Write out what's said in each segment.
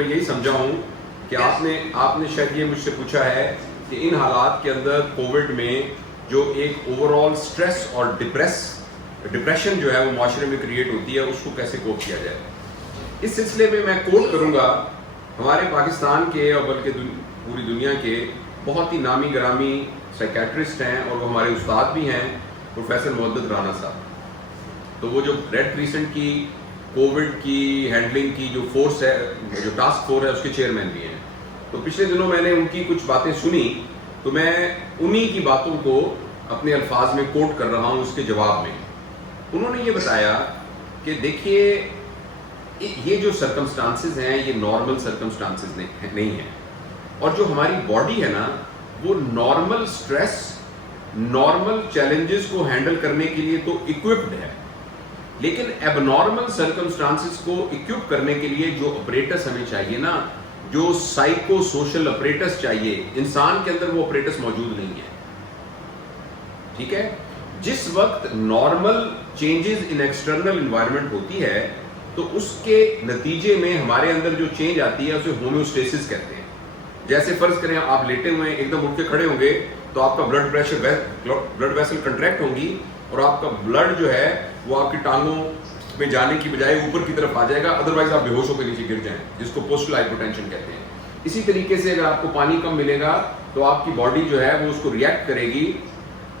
میں یہی سمجھا ہوں کہ آپ نے شاید یہ مجھ سے پوچھا ہے کہ ان حالات کے اندر کووڈ میں جو ایک اوور آل سٹریس اور ڈپریشن جو ہے وہ معاشرے میں کریٹ ہوتی ہے، اس کو کیسے کوپ کیا جائے۔ اس سلسلے میں میں کوٹ کروں گا ہمارے پاکستان کے اور بلکہ پوری دنیا کے بہت ہی نامی گرامی سائیکیٹرسٹ ہیں، اور وہ ہمارے استاد بھی ہیں، پروفیسر محدت رانا صاحب۔ تو وہ جو ریڈ کریسنٹ کی کووڈ کی ہینڈلنگ کی جو فورس ہے، جو ٹاسک فورس ہے، اس کے چیئرمین بھی ہیں۔ تو پچھلے دنوں میں نے ان کی کچھ باتیں سنی، تو میں انہی کی باتوں کو اپنے الفاظ میں کوٹ کر رہا ہوں اس کے جواب میں۔ انہوں نے یہ بتایا کہ دیکھیے یہ جو سرکمسٹانسز ہیں یہ نارمل سرکمسٹانسز نہیں ہیں، اور جو ہماری باڈی ہے نا وہ نارمل سٹریس، نارمل چیلنجز کو ہینڈل کرنے کے لیے تو اکوپڈ ہے، لیکن ایب نارمل سرکمسٹانسز کو اکوپ کرنے کے لیے جو اپریٹس ہمیں چاہیے نا، جو سائیکو سوشل اپریٹس چاہیے، انسان کے اندر وہ اپریٹس موجود نہیں ہے۔ ٹھیک ہے، جس وقت normal changes in external environment ہوتی ہے تو اس کے نتیجے میں ہمارے اندر جو چینج آتی ہے اسے ہومیوسٹیسس کہتے ہیں۔ جیسے فرض کریں آپ لیٹے ہوئے ہیں، ایک دم اٹھ کے کھڑے ہوں گے تو آپ کا بلڈ ویسل کنٹریکٹ ہوں گی، اور آپ کا بلڈ جو ہے وہ آپ کی ٹانگوں میں جانے کی بجائے اوپر کی طرف آ جائے گا، ادروائز آپ بے ہوش ہو کے نیچے گر جائیں، جس کو پوسٹل ہائپوٹینشن کہتے ہیں۔ اسی طریقے سے اگر آپ کو پانی کم ملے گا تو آپ کی باڈی جو ہے وہ اس کو ریئیکٹ کرے گی،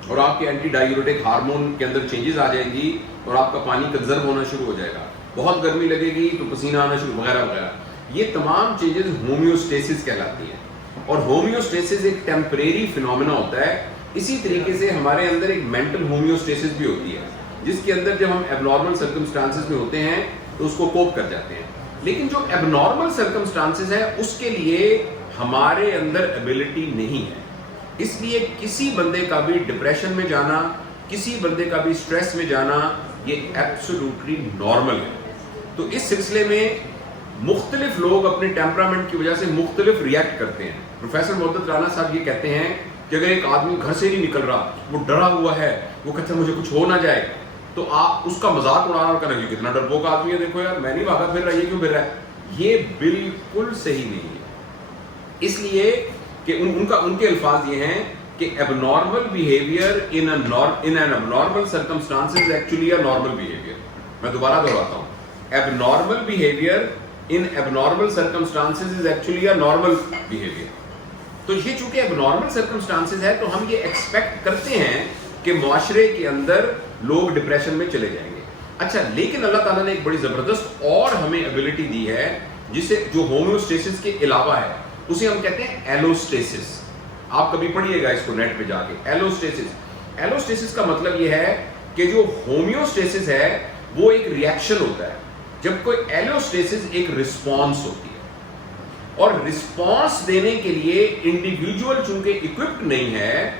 اور آپ کے اینٹی ڈائیوریٹک ہارمون کے اندر چینجز آ جائیں گی، اور آپ کا پانی کنزرو ہونا شروع ہو جائے گا۔ بہت گرمی لگے گی تو پسینہ آنا شروع، وغیرہ وغیرہ۔ یہ تمام چینجز ہومیوسٹیسس کہلاتی ہیں، اور ہومیوسٹیسس ایک ٹیمپریری فینومینا ہوتا ہے۔ اسی طریقے سے ہمارے اندر ایک مینٹل ہومیوسٹیسس بھی ہوتی ہے، جس کے اندر جب ہم ایب نارمل سرکمسٹانسز میں ہوتے ہیں تو اس کو کوپ کر جاتے ہیں، لیکن جو ایب نارمل سرکمسٹانسز ہے اس کے لیے ہمارے اندر ایبلٹی نہیں ہے۔ اس لیے کسی بندے کا بھی ڈپریشن میں جانا، کسی بندے کا بھی سٹریس میں جانا، یہ ایبسولوٹلی نارمل ہے۔ تو اس سلسلے میں مختلف لوگ اپنے ٹیمپرامنٹ کی وجہ سے مختلف ریئیکٹ کرتے ہیں۔ پروفیسر محدت رانا صاحب یہ کہتے ہیں کہ اگر ایک آدمی گھر سے نہیں نکل رہا، وہ ڈرا ہوا ہے، وہ کہتا ہے مجھے کچھ ہو نہ جائے، تو آپ اس کا مذاق اڑانا اور کہنا کہ کتنا ڈرپوک آدمی ہے، دیکھو یار میں نہیں بھاگا پھر رہا، یہ کیوں پھر رہا ہے۔ یہ بالکل صحیح نہیں ہے، اس لیے کہ ان کے الفاظ یہ ہیں کہ abnormal behavior in an abnormal circumstances actually a normal behavior۔ میں دوبارہ دہراتا ہوں، abnormal behavior in abnormal circumstances is actually a normal behavior۔ تو یہ چونکہ abnormal circumstances ہے تو ہم یہ ایکسپیکٹ کرتے ہیں کہ معاشرے کے اندر لوگ ڈپریشن میں چلے جائیں گے۔ اچھا، لیکن اللہ تعالیٰ نے ایک بڑی زبردست اور ہمیں ایبلٹی دی ہے جسے جو ہومیوسٹیسس کے علاوہ ہے، اسے ہم کہتے ہیں ایلوسٹیسس۔ آپ کبھی پڑھیے گا اس کو نیٹ پہ جا کے، ایلوسٹیسس کا مطلب یہ ہے کہ جو ہومیوسٹیسس ہے وہ ایک ریئیکشن ہوتا ہے، جب کوئی ایلوسٹیسس ایک رسپانس ہوتی ہے، اور رسپانس دینے کے لیے انڈیویجول چونکہ اکوپڈ نہیں ہے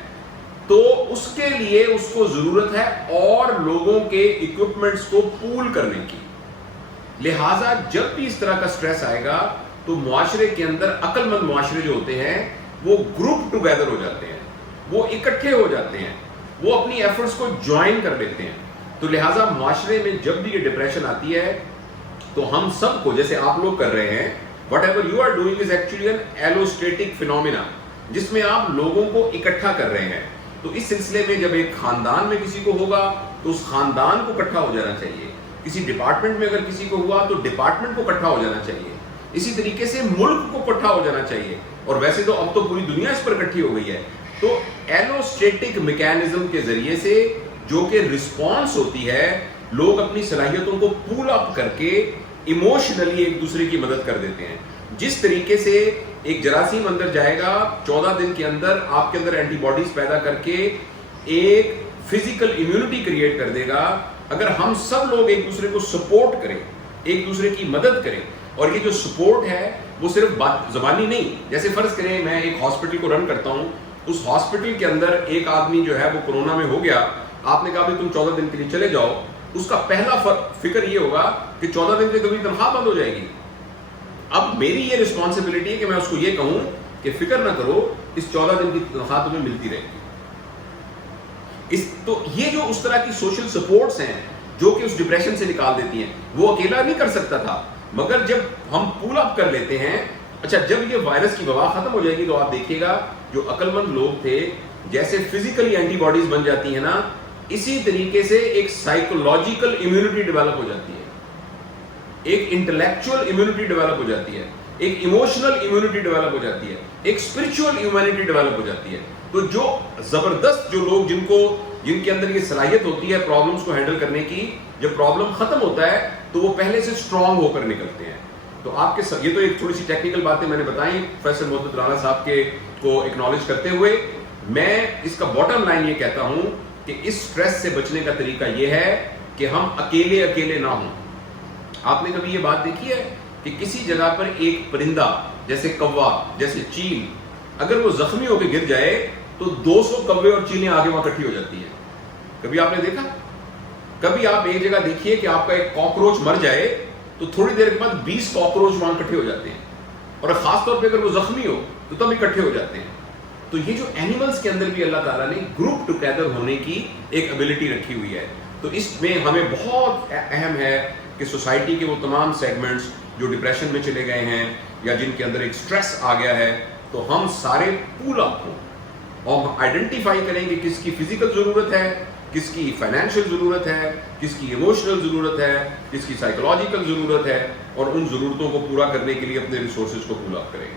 تو اس کے لیے اس کو ضرورت ہے اور لوگوں کے اکوپمنٹس کو پول کرنے کی۔ لہٰذا جب بھی اس طرح کا سٹریس آئے گا تو معاشرے کے اندر عقل مند معاشرے جو ہوتے ہیں وہ گروپ ٹوگیدر ہو جاتے ہیں، وہ اکٹھے ہو جاتے ہیں، وہ اپنی ایفرٹس کو جوائن کر لیتے ہیں۔ تو لہٰذا معاشرے میں جب بھی یہ ڈپریشن آتی ہے تو ہم سب کو، جیسے آپ لوگ کر رہے ہیں، whatever you are doing is actually an allostatic phenomena, جس میں آپ لوگوں کو اکٹھا کر رہے ہیں۔ تو اس سلسلے میں جب ایک خاندان میں کسی کو ہوگا تو اس خاندان کو اکٹھا ہو جانا چاہیے، کسی ڈپارٹمنٹ میں اگر کسی کو ہوا تو ڈپارٹمنٹ کو اکٹھا ہو جانا چاہیے، اسی طریقے سے ملک کو اکٹھا ہو جانا چاہیے، اور ویسے تو اب تو پوری دنیا اس پر اکٹھی ہو گئی ہے۔ تو ایلوسٹیٹک میکینزم کے ذریعے سے جو کہ رسپانس ہوتی ہے، لوگ اپنی صلاحیتوں کو پول اپ کر کے ایموشنلی ایک دوسرے کی مدد کر دیتے ہیں۔ جس طریقے سے ایک جراثیم اندر جائے گا، 14 دن کے اندر آپ کے اندر اینٹی باڈیز پیدا کر کے ایک فزیکل امیونٹی کریٹ کر دے گا۔ اگر ہم سب لوگ ایک دوسرے کو سپورٹ کریں، ایک دوسرے کی مدد کریں، اور یہ جو سپورٹ ہے وہ صرف بات زبانی نہیں، جیسے فرض کریں میں ایک ہاسپٹل کو رن کرتا ہوں، اس ہاسپٹل کے اندر ایک آدمی جو ہے وہ کورونا میں ہو گیا، آپ نے کہا بھی تم 14 دن کے لیے چلے جاؤ، اس کا پہلا فکر یہ ہوگا کہ 14 دن کی تمہاری تنخواہ بند ہو جائے گی۔ اب میری یہ رسپانسبلٹی ہے کہ میں اس کو یہ کہوں کہ فکر نہ کرو، اس 14 دن کی تنخواہ تمہیں ملتی رہے گی۔ تو یہ جو اس طرح کی سوشل سپورٹس ہیں جو کہ اس ڈپریشن سے نکال دیتی ہیں، وہ اکیلا نہیں کر سکتا تھا، مگر جب ہم پول اپ کر لیتے ہیں، اچھا جب یہ وائرس کی وبا ختم ہو جائے گی تو آپ دیکھیے گا جو عقل مند لوگ تھے جیسے فزیکلی اینٹی باڈیز بن جاتی ہیں نا، اسی طریقے سے ایک سائیکولوجیکل امیونٹی ڈیولپ ہو جاتی ہے، ایک انٹلیکچوئل امیونٹی ڈیولپ ہو جاتی ہے، ایک ایموشنل امیونٹی ڈیولپ ہو جاتی ہے، ایک اسپرچول امیونٹی ڈیولپ ہو جاتی ہے. تو جو زبردست جو لوگ جن کے اندر یہ صلاحیت ہوتی ہے پرابلمس کو ہینڈل کرنے کی، جب پرابلم ختم ہوتا ہے تو وہ پہلے سے اسٹرانگ ہو کر نکلتے ہیں. تو آپ کے یہ تو ایک تھوڑی سی ٹیکنیکل باتیں میں نے بتائیں پروفیسر محمد رانا صاحب کے کو ایکنالج کرتے ہوئے. میں اس کا باٹم لائن یہ کہتا ہوں کہ اس سٹریس سے بچنے کا طریقہ یہ ہے کہ ہم اکیلے نہ ہوں. آپ نے کبھی یہ بات دیکھی ہے کہ کسی جگہ پر ایک پرندہ جیسے کوا، جیسے چیل، اگر وہ زخمی ہو کے گر جائے تو 200 کوے اور چیلیں آگے وہاں اکٹھی ہو جاتی ہیں. کبھی آپ نے دیکھا؟ کبھی آپ ایک جگہ دیکھیے کہ آپ کا ایک کاکروچ مر جائے تو تھوڑی دیر کے بعد 20 کاکروچ وہاں اکٹھے ہو جاتے ہیں، اور خاص طور پہ اگر وہ زخمی ہو تو تب اکٹھے ہو جاتے ہیں. تو یہ جو اینیملز کے اندر بھی اللہ تعالیٰ نے گروپ ٹوگیدر ہونے کی ایک ایبلٹی رکھی ہوئی ہے. تو اس میں ہمیں بہت اہم ہے کہ سوسائٹی کے وہ تمام سیگمنٹس جو ڈپریشن میں چلے گئے ہیں یا جن کے اندر ایک سٹریس آ گیا ہے، تو ہم سارے پول اپ ہوں اور ہم آئیڈینٹیفائی کریں کہ کس کی فزیکل ضرورت ہے، کس کی فائنینشیل ضرورت ہے، کس کی ایموشنل ضرورت ہے، کس کی سائیکولوجیکل ضرورت ہے، اور ان ضرورتوں کو پورا کرنے کے لیے اپنے ریسورسز کو پول اپ کریں.